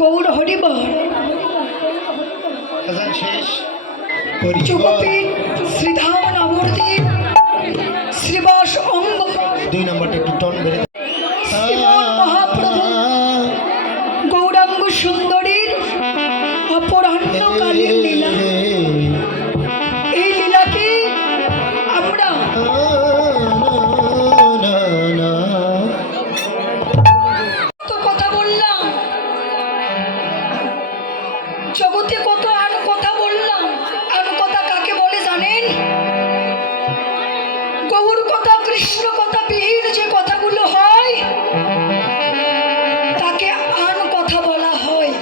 গৌর হরিবর যুগপীঠ শ্রীধাম নবদ্বীপ শ্রীবাস অঙ্গ 2 নম্বরটা একটু টন বেড়ে মহাপ্রভু গৌরাঙ্গ সুন্দরীর অপরাহ্নকালীন লীলা। এই লীলাকে আমরা কথা বললাম, জগতে কত আর কথা বললাম। আর কথা কাকে বলে জানেন? গৌর কথা, কৃষ্ণ কথা বিহীন যে কথাগুলো হয় তাকে আন কথা বলা হয়।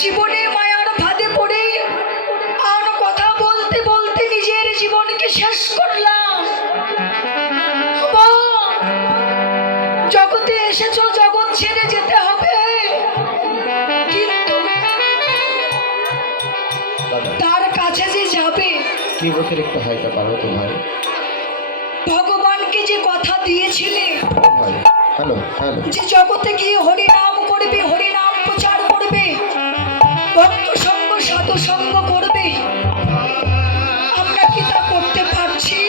জীবনে মায়ার ফাঁদে পড়ে আন কথা বলতে বলতে নিজের জীবনকে শেষ করলাম। জগতে এসেছো, জগৎ ছেড়ে যেতে হবে, কিন্তু তার কাছে যে যাবে কি বছর একটু হাইটা পারো তোমার ভগবানকে যে কথা দিয়েছিলে, হ্যালো হ্যালো, যে জগতে গিয়ে হরি নাম করবে, হরি নাম প্রচার করবে, ভক্ত সঙ্গ সাধু সঙ্গ করবে, আমরা কি তা করতে পারছি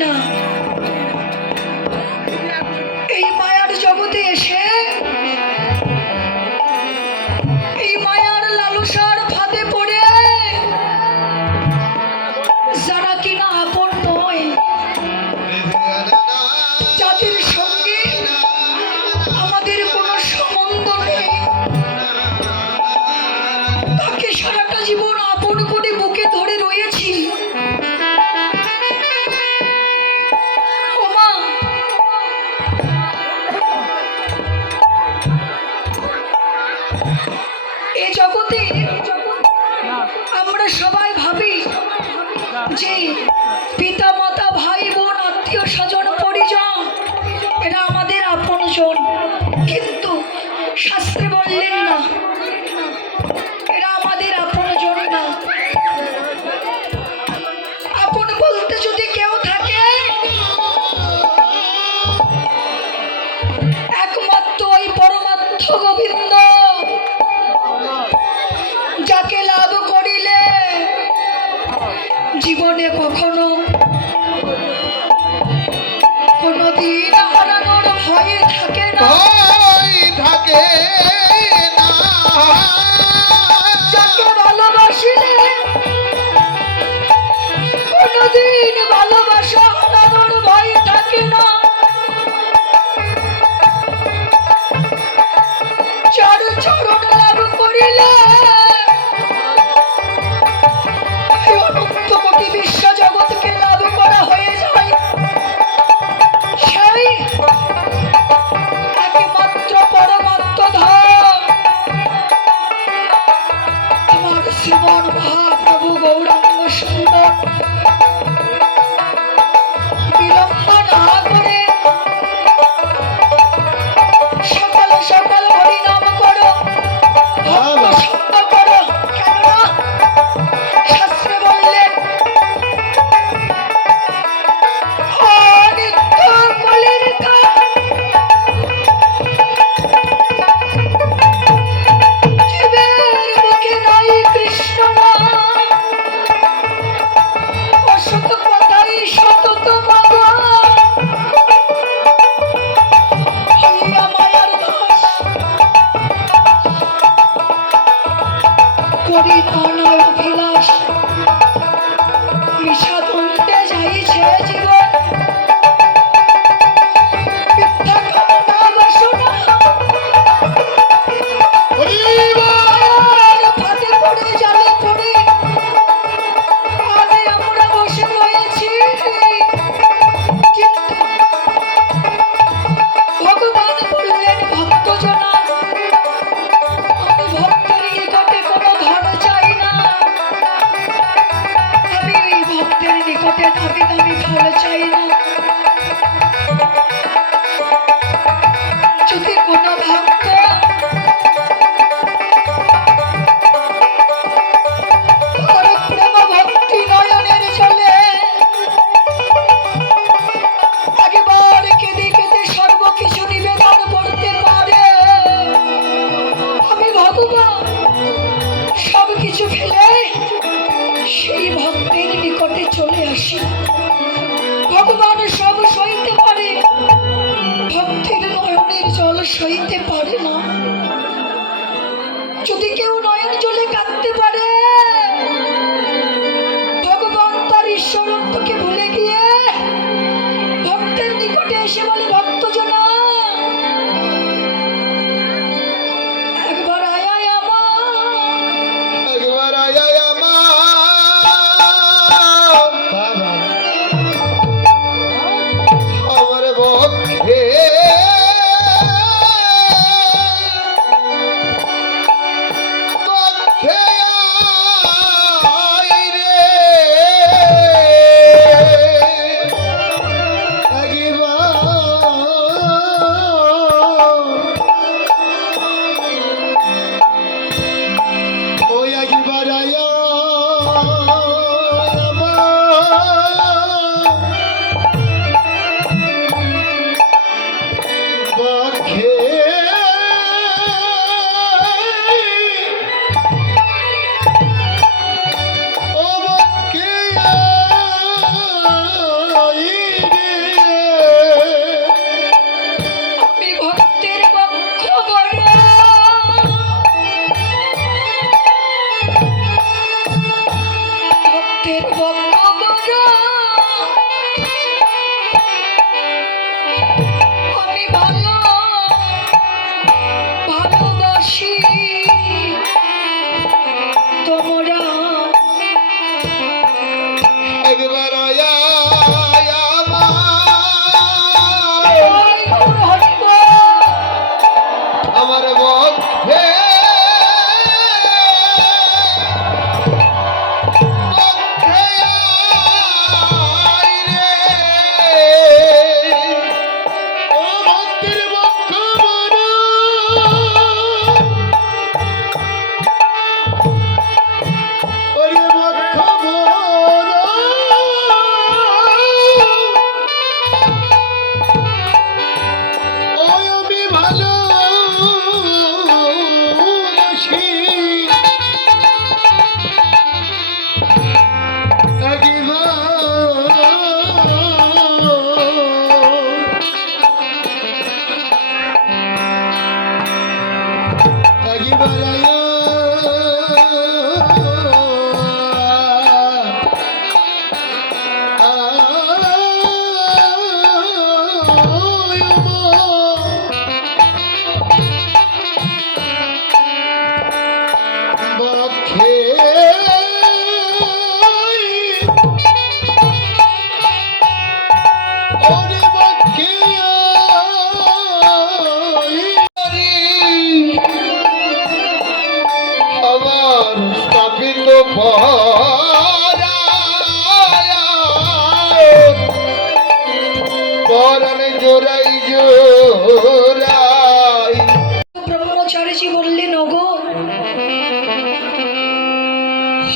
না? এই মায়ার জগতে এসে এই মায়ার লালসার ফাঁদে পড়ে যারা কিনা আপন নয়, যাদের সঙ্গে আমাদের কোনো সম্বন্ধ নেই, তাকে সারাটা জীবন আপন করে বুকে ধরে রয়েছি। ওমা, এ জগতে আমরা সবাই ভাবি যে পিতা মাতা ভাই বোন আত্মীয় স্বজন পরিজন এরা আমাদের আপনজন, কিন্তু শাস্ত্রে বললেন না এরা আমাদের আপনজন না। আপন বলতে যদি কেউ থাকে একমাত্র ওই পরমাত্ম গোবিন্দ, যাকে লাভ করিলে জীবনে কখনো কোনদিন হারানোর ভয় থাকে না, যাকে ভালোবাসিলে কোনদিন ভালোবাসা হারানোর ভয় থাকে না, যার চরণ লাভ করিলে এই অনন্ত কোটি বিশ্ব জগৎকে লাভ করা হয়ে যায়। সেই একমাত্র পরমাত্ম ধাম আমার শ্রীমন মহাপ্রভু গৌরাঙ্গ সুন্দর। ছুটে এসে বলে ভক্তজনা একবার আয় আয় আমার একবার আয় আয় আমার বাবা আমার পক্ষে পক্ষে আয় রে ওই একবার আয় পক্ষে ও পক্ষে আয় রে আমি ভক্তের পক্ষ বড় ভক্তের পক্ষ বড় আমি ভালোবাসি তোমরা একবার আয় আমার আমার পক্ষে পক্ষে আয় রে ও ভক্তের পক্ষ বড় ওরে পক্ষ বড় ওই আমি ভালোবাসি একবার পক্ষে ওরে পক্ষে আমার স্থাপিত পরাণে জোড়াই জোড়াই ব্রহ্মচারীজি বললেন ওগো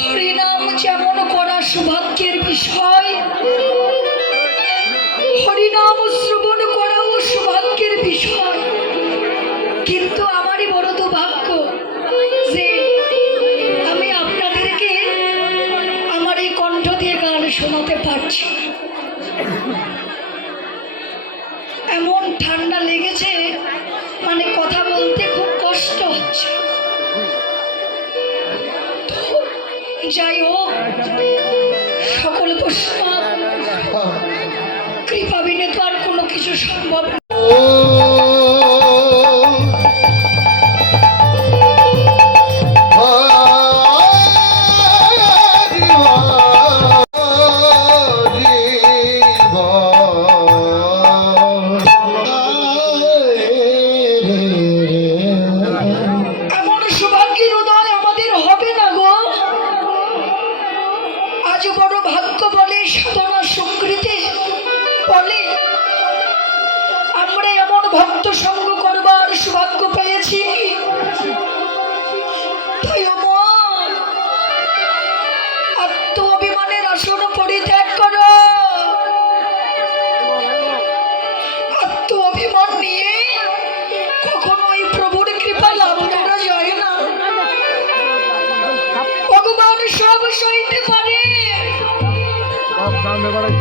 হরিনাম যেমন করা সৌভাগ্যের বিষয় হরিনাম শ্রবণ করাও সৌভাগ্যের বিষয় কিন্তু আমারই বড় দুর্ভাগ্য যে আমি আপনাদেরকে আমার এই কণ্ঠ দিয়ে গান শোনাতে পারছি না। এমন ঠান্ডা লেগেছে মানে কথা বলতে খুব কষ্ট হচ্ছে। তো যাই হোক সকল প্রশ্ন কৃপা বিনে তো আর কোনো কিছু সম্ভব না। এমন সৌভাগ্যের উদয় আমাদের হবে না গো। আজ বড় ভাগ্য বলে সাধনা সুকৃতি বলে আমরা এমন ভক্ত সঙ্গ করবার সৌভাগ্য পেয়েছি। তাই আমার আত্ম অভিমানের আসন পরিত্যাগ করো। আত্ম অভিমান নিয়ে কখনোই প্রভুর কৃপা লাভ করা যায় না। ভগবান সব সইতে পারে,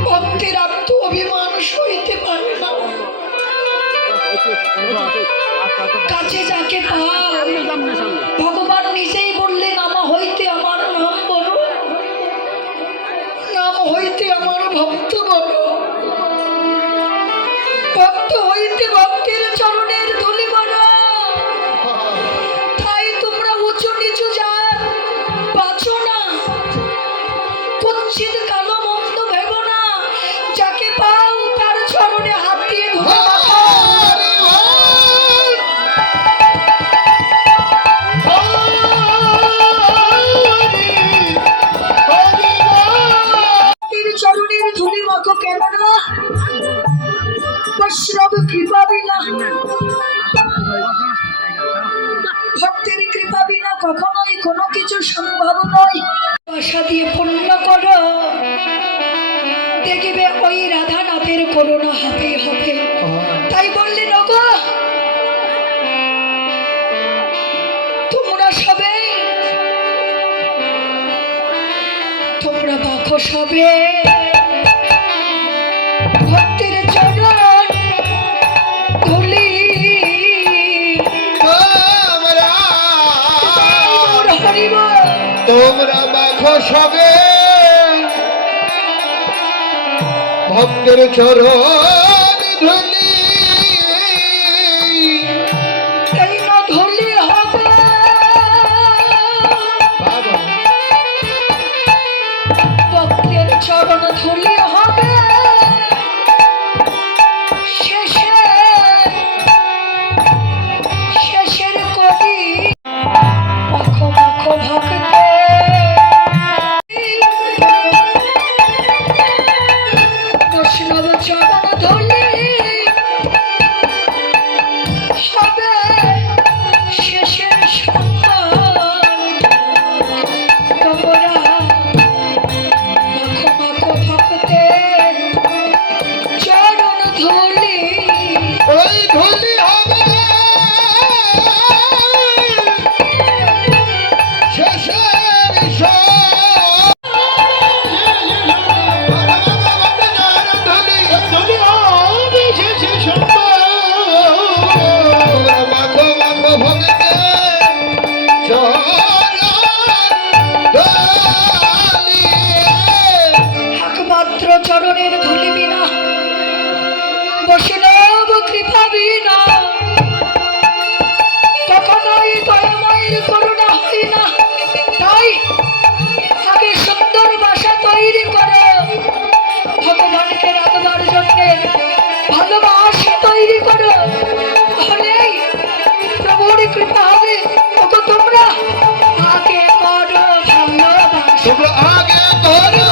ভক্তের আত্ম অভিমান সইতে পারে না। কাছে যাকে পায় ভগবান নিজেই বললেন আমা হইতে আমার নাম বলো, নাম হইতে আমার ভক্ত বলো। ভক্ত হইতে ভক্তের চরণের ধুলি মানো, তাই তোমরা উঁচু নিচু যা বাঁচো না, কুচ্ছিত কালো মন্দ ভেবো না, যাকে পাও তার চরণে হাত দিয়ে ধরে রাখো। ভক্তের চরণের ধুলি মাখো কেন না? বৈষ্ণব কৃপা বিনা, ভক্তের কৃপা বিনা কখনোই কোনো কিছু সম্ভব নয়। আশা দিয়ে পূর্ণ করো, দেখবে ওই রাধানাথের করুণা হবে হবে। তাই বললেন ওগো তোমরা সবে, তোমরা বাক্য সবে ভক্তের চরণ ধুলি হরিব। তোমরা মাখো সবে ভক্তের চরণ ধুলি, এই না ধুলি হবে ভক্তের চরণ ধুলি হবে শেষে, শেষের কবি মাখো মাখো ভক্তে বৈষ্ণব চরণ ধুলি হবে শেষের সম্মান। তোমরা মাখো মাখো ভক্তে চরণ ধুলি, ওই ধুলি হবে শেষের মাখো মাখো ভক্তে একমাত্র চরণের ধুলি বিনা, বৈষ্ণব কৃপা বিনা কখনোই দয়াময়ের করুণা হয় না। তাই আগে সুন্দর বাসা তৈরি করো, ভগবানকে রাখবার জন্য ভালোবাসা তৈরি করো, তাহলেই প্রভুর কৃপা হবে। ওগো তোমরা আগে করো ভালোবাসা, তোমরা আগে করো